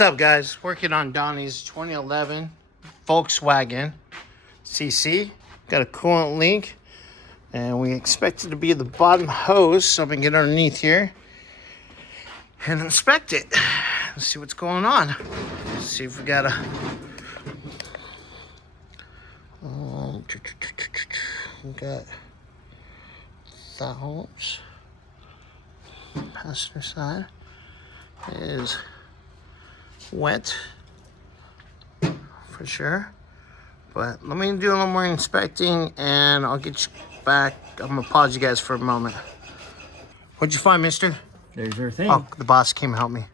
What's up, guys? Working on Donny's 2011 Volkswagen CC. Got a coolant leak, and we expect it to be the bottom hose, so I'm gonna get underneath here and inspect it. Let's see what's going on. See if we got a we got valves. Passenger side is wet for sure, but let me do a little more inspecting and I'll get you back. I'm gonna pause you guys for a moment. What'd you find, mister? There's your thing. Oh, the boss came to help me.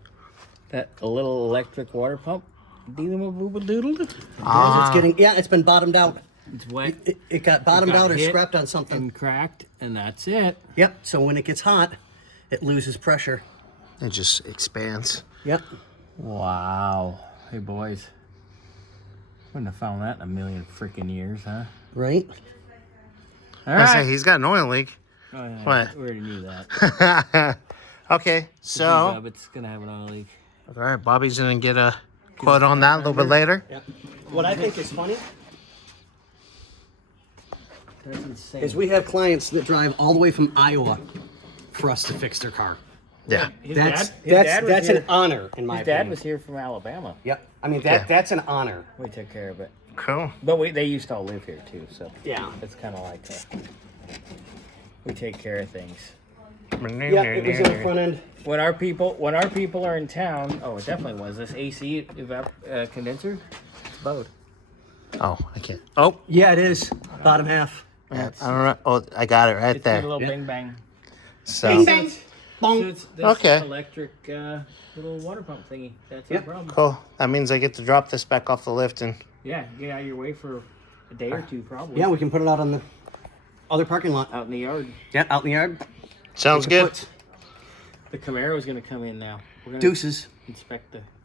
That a little electric water pump. It's It's been bottomed out. wet. It got bottomed out or scrapped on something. And cracked, and that's it. Yep. So when it gets hot, it loses pressure. It just expands. Yep. Wow. Hey, boys. Wouldn't have found that in a million freaking years, huh? Right. All I right. say he's got an oil leak. Oh, yeah, What? We already knew that. Okay, so It's going to have an oil leak. all right, Bobby's gonna get a quote on that a little bit later. Yep. What I think is funny That's insane. is we have clients that drive all the way from Iowa for us to fix their car. Yeah. His That's dad was that's here. an honor in my His dad opinion. was here from Alabama. Yep. I mean Yeah. that's an honor. We took care of it. Cool. But they used to all live here, too, so. Yeah. It's kind of like we take care of things. Yeah, it was in the front end. When our people are in town, oh, it definitely was. This AC condenser, it's bowed. Oh, I can't. Oh, Yeah, it is. Bottom half. yeah, I don't know. Oh, I got it right It's got a there. little Yeah. bing bang. So Bing, bang. So Bong. it's this Okay. electric little water pump thingy. That's Yep. the problem. cool. That means I get to drop this back off the lift and Yeah, get out of your way for a day or two, probably. Yeah, we can put it out on the other parking lot. Out in the yard. Yeah, out in the yard. sounds good. The Camaro's gonna come in now. We're gonna Deuces. inspect the